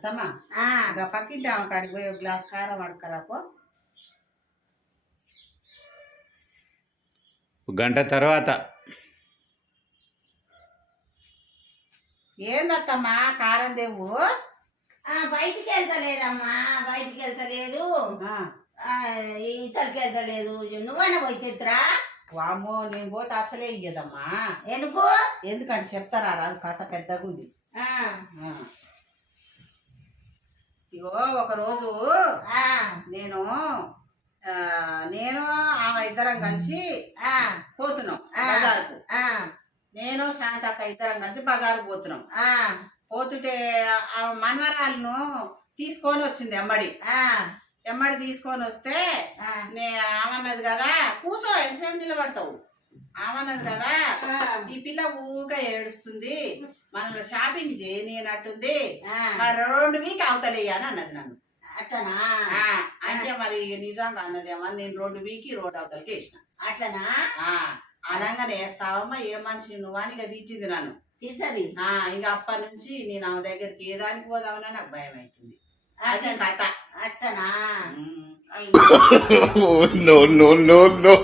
అత్తమ్మా పక్కింటి ఆమె కాడికి పోయి ఒక గ్లాస్ కారం అడకరాపో. గంట తర్వాత ఏందత్తమ్మా కారం దేవు? బయటికి వెళ్తలేదమ్మా, బయటికి వెళ్తలేదు, ఇతరికి వెళ్తలేదు. నువ్వైనా పోయి తెత్తురా. వామ్మో, నేను పోతే అసలే ఇయ్యదమ్మా. ఎందుకు? ఎందుకంటే చెప్తారా రాదు, కథ పెద్దగా ఉంది. ఇగో ఒక రోజు నేను ఆమె ఇద్దరం కలిసి పోతున్నాం బజారుకు. నేను శాంతక్క ఇద్దరం కలిసి బజారుకు పోతున్నాం. పోతుంటే ఆ మనవరాలను తీసుకొని వచ్చింది ఎమ్మడి తీసుకొని వస్తే ఆమన్నది కదా, కూర్చో ఎంతసేపు నిలబడతావు, ఆమన్నది కదా ఈ పిల్ల ఊగా ఏడుస్తుంది, మనం షాపింగ్ చేయనట్టుంది, మరి 2 వీక్ అవతలేయ అని అన్నది నన్ను. అట్లనా? అంటే మరి నిజంగా అన్నదేమో, నేను 2 వీక్ రోడ్ అవతలకి వేసిన. అట్లనా? అనగానే వేస్తావమ్మా, ఏ మనిషి నువ్వు అని ఇక తిట్టింది నన్ను. తిట్టది. ఇంకా అప్పటి నుంచి నేను ఆమె దగ్గరికి ఏ దానికి పోదామని నాకు భయం అవుతుంది. అది కథ. అట్టనా? no.